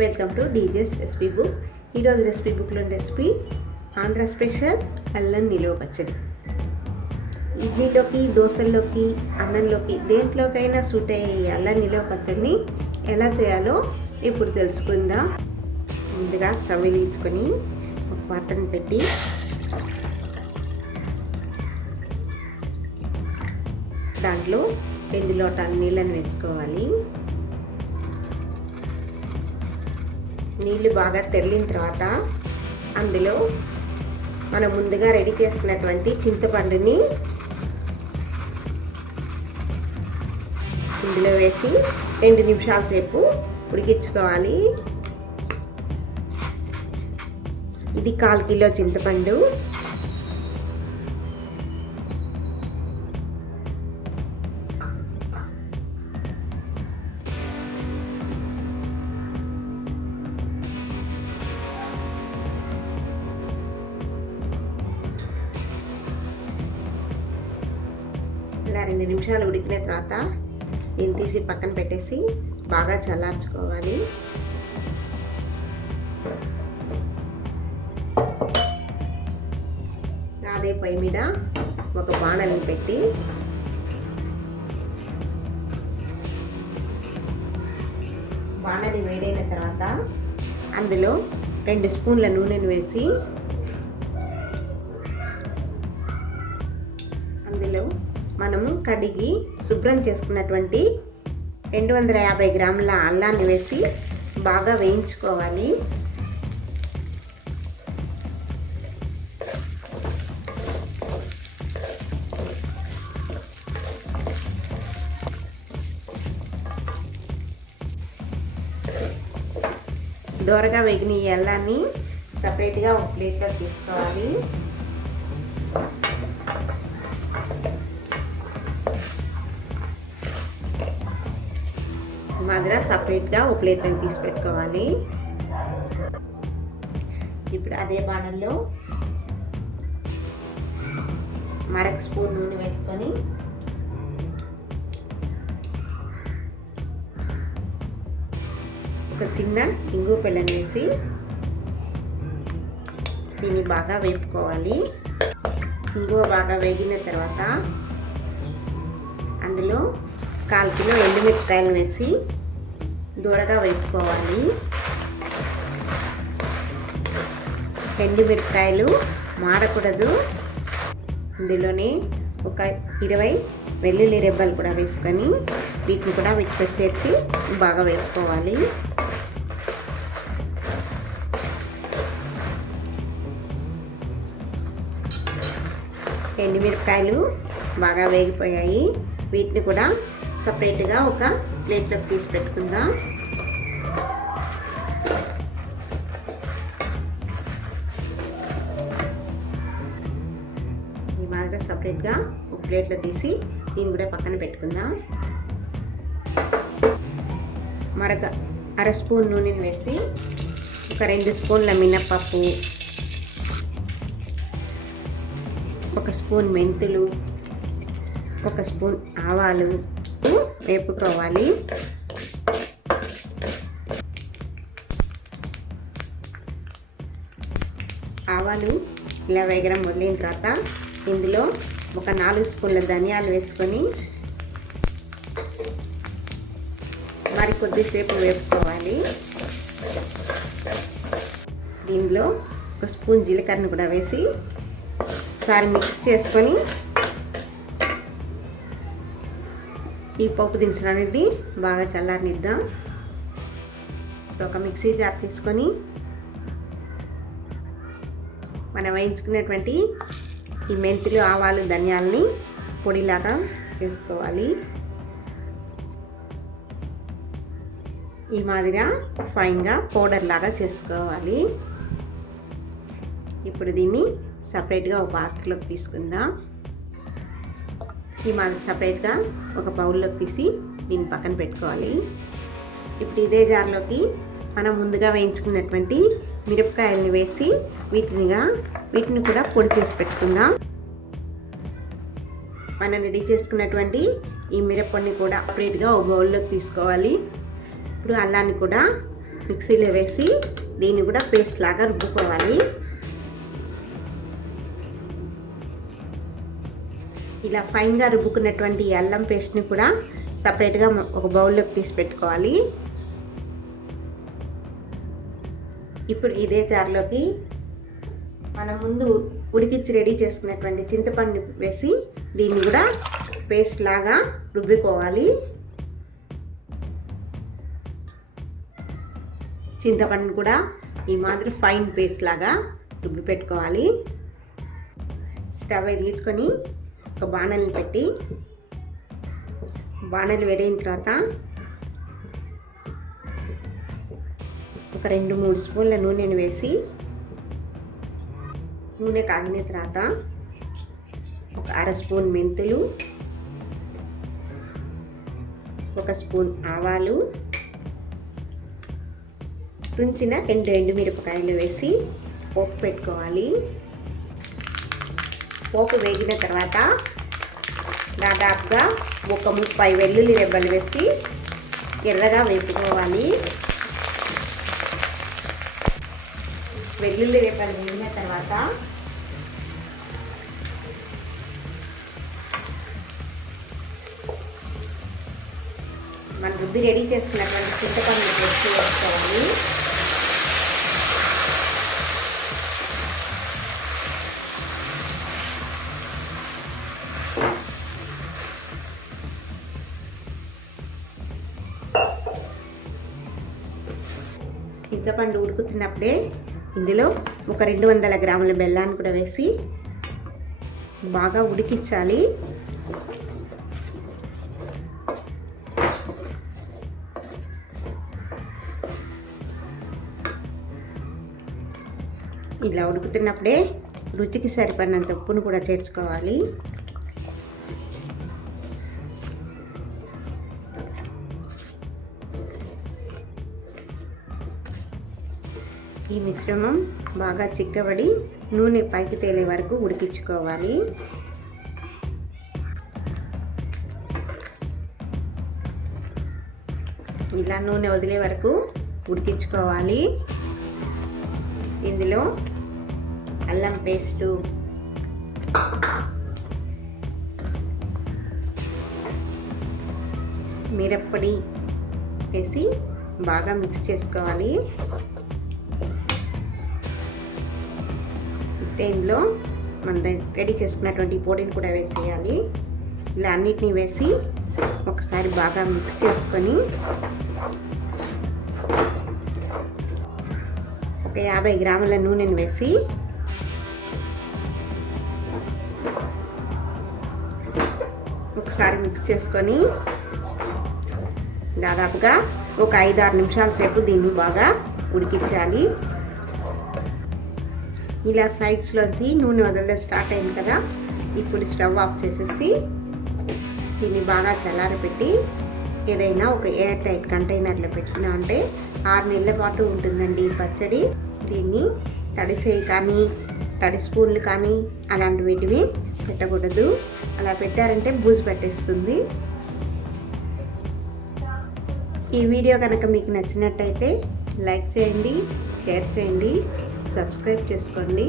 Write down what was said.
Welcome to DJs recipe book. ఈరోజు recipe బుక్లో recipe Andhra special అల్లం నిలువ పచ్చడి. ఇడ్లీలోకి, దోశల్లోకి, అన్నంలోకి దేంట్లోకైనా సూట్ అయ్యే ఈ అల్లం నిలువ పచ్చడిని ఎలా చేయాలో ఇప్పుడు తెలుసుకుందాం. ముందుగా స్టవ్ వెలిగించుకొని ఒక పాత్రను పెట్టి దాంట్లో 2 లోటాల నీళ్ళని వేసుకోవాలి. నీళ్ళు బాగా తెరిలిన తర్వాత అందులో మనం ముందుగా రెడీ చేసుకున్నటువంటి చింతపండుని ఇందులో వేసి 2 నిమిషాల సేపు ఉడికించుకోవాలి. ఇది 1/4 కిలో చింతపండు. ఇలా 2 నిమిషాలు ఉడికిన తర్వాత దీన్ని తీసి పక్కన పెట్టేసి బాగా చల్లార్చుకోవాలి. అదే పొయ్యి మీద ఒక బాణలిని పెట్టి బాణలి వేడైన తర్వాత అందులో 2 స్పూన్ల నూనెను వేసి అందులో మనము కడిగి శుభ్రం చేసుకున్నటువంటి 250 గ్రాముల అల్లాన్ని వేసి బాగా వేయించుకోవాలి. దోరగా వేగిన ఈ అల్లాన్ని సపరేట్గా ఒక ప్లేట్లో తీసుకోవాలి. మాదిరిగా సపరేట్గా ఒక ప్లేట్లో తీసి పెట్టుకోవాలి. ఇప్పుడు అదే బాణల్లో మరొక స్పూన్ నూనె వేసుకొని ఒక చిన్న ఇంగు పిల్లని వేసి దీన్ని బాగా వేపుకోవాలి. ఇంగువ బాగా వేగిన తర్వాత అందులో 1/4 కిలో ఎండుమిరపకాయలు వేసి దూరగా వేపుకోవాలి. ఎండుమిరపకాయలు మాడకూడదు. ఇందులోనే ఒక 20 వెల్లుల్లి రెబ్బలు కూడా వేసుకొని వీటిని కూడా వీటితో చేర్చి బాగా వేసుకోవాలి. ఎండుమిరపకాయలు బాగా వేగిపోయాయి. వీటిని కూడా సపరేట్గా ఒక ప్లేట్లోకి తీసి పెట్టుకుందాం. ఈ మాదిరిగా సపరేట్గా ఒక ప్లేట్లో తీసి దీన్ని కూడా పక్కన పెట్టుకుందాం. మరొక 1/2 స్పూన్ నూనెని వేసి ఒక 2 స్పూన్ల మినప్పప్పు, 1 స్పూన్ మెంతులు, 1 స్పూన్ ఆవాలు వేపుకోవాలి. ఆవాలు ఇలా వేగడం మొదలైన తర్వాత ఇందులో ఒక 4 స్పూన్ల ధనియాలు వేసుకొని మరి కొద్దిసేపు వేపుకోవాలి. దీనిలో 1 స్పూన్ జీలకర్రను కూడా వేసి ఒకసారి మిక్స్ చేసుకొని ఈ పప్పు దినుసులన్నిటిని బాగా చల్లారనిద్దాం. ఒక మిక్సీ జార్ తీసుకొని మనం వేయించుకున్నటువంటి ఈ మెంతులు, ఆవాలు, ధనియాలని పొడిలాగా చేసుకోవాలి. ఈ మాదిరిగా ఫైన్గా పౌడర్ లాగా చేసుకోవాలి. ఇప్పుడు దీన్ని సపరేట్గా ఒక పాత్రలోకి తీసుకుందాం. ఈ మాదిరి సపరేట్గా ఒక బౌల్లోకి తీసి దీన్ని పక్కన పెట్టుకోవాలి. ఇప్పుడు ఇదే జార్లోకి మనం ముందుగా వేయించుకున్నటువంటి మిరపకాయలను వేసి వీటిని కూడా పొడి చేసి పెట్టుకుందాం. మనం రెడీ చేసుకున్నటువంటి ఈ మిరప్పొడిని కూడా సపరేట్గా ఒక బౌల్లోకి తీసుకోవాలి. ఇప్పుడు అల్లాన్ని కూడా మిక్సీలో వేసి దీన్ని కూడా పేస్ట్ లాగా రుబ్బుకోవాలి. ఇలా ఫైన్గా రుబ్బుకున్నటువంటి అల్లం పేస్ట్ని కూడా సపరేట్గా ఒక బౌల్లోకి తీసి పెట్టుకోవాలి. ఇప్పుడు ఇదే జార్లోకి మనం ముందు ఉడికించి రెడీ చేసుకున్నటువంటి చింతపండు వేసి దీన్ని కూడా పేస్ట్ లాగా రుబ్బుకోవాలి. చింతపండు కూడా ఈ మాదిరి ఫైన్ పేస్ట్ లాగా రుబ్బి పెట్టుకోవాలి. స్టవ్ వెలిగించుకొని ఒక బాణలిని పెట్టి బాణలి వేడైన తర్వాత ఒక 2-3 స్పూన్ల నూనెను వేసి నూనె కాగిన తర్వాత ఒక 1/2 స్పూన్ మెంతులు, 1 స్పూన్ ఆవాలు, తుంచిన 2 ఎండుమిరపకాయలు వేసి పోపు పెట్టుకోవాలి. పోపు వేగిన తర్వాత దాదాపుగా ఒక 30 వెల్లుల్లి రెబ్బలు వేసి ఎర్రగా వేపుకోవాలి. వెల్లుల్లి రెబ్బలు వేగిన తర్వాత మనం రుబ్బి రెడీ చేసుకున్నటువంటి చింతపండు వేసి వేసుకోవాలి. చింతపండు ఉడుకుతున్నప్పుడే ఇందులో ఒక 200 గ్రాముల బెల్లాన్ని కూడా వేసి బాగా ఉడికించాలి. ఇలా ఉడుకుతున్నప్పుడే రుచికి సరిపడినంత ఉప్పును కూడా చేర్చుకోవాలి. ఈ మిశ్రమం బాగా చిక్కబడి నూనె పైకి తేలే వరకు ఉడికించుకోవాలి. ఇలా నూనె వదిలే వరకు ఉడికించుకోవాలి. ఇందులో అల్లం పేస్టు, మిరప్పొడి వేసి బాగా మిక్స్ చేసుకోవాలి. ఇందులో మనం రెడీ చేసుకున్నటువంటి పొడిని కూడా వేసేయాలి. ఇలా అన్నిటినీ వేసి ఒకసారి బాగా మిక్స్ చేసుకొని ఒక 50 గ్రాముల నూనెను వేసి ఒకసారి మిక్స్ చేసుకొని దాదాపుగా ఒక 5-6 నిమిషాల సేపు దీన్ని బాగా ఉడికించాలి. ఇలా సైడ్స్లోంచి నూనె వదలడం స్టార్ట్ అయింది కదా, ఇప్పుడు స్టవ్ ఆఫ్ చేసేసి దీన్ని బాగా చల్లారపెట్టి ఏదైనా ఒక ఎయిర్ టైట్ కంటైనర్లో పెట్టినా అంటే 6 నెలల పాటు ఉంటుందండి ఈ పచ్చడి. దీన్ని తడి చేయి కానీ తడి స్పూన్లు కానీ అలాంటి వీటివి పెట్టకూడదు. అలా పెట్టారంటే బూజు పట్టేస్తుంది. ఈ వీడియో కనుక మీకు నచ్చినట్టయితే లైక్ చేయండి, షేర్ చేయండి, సబ్స్క్రైబ్ చేసుకోండి.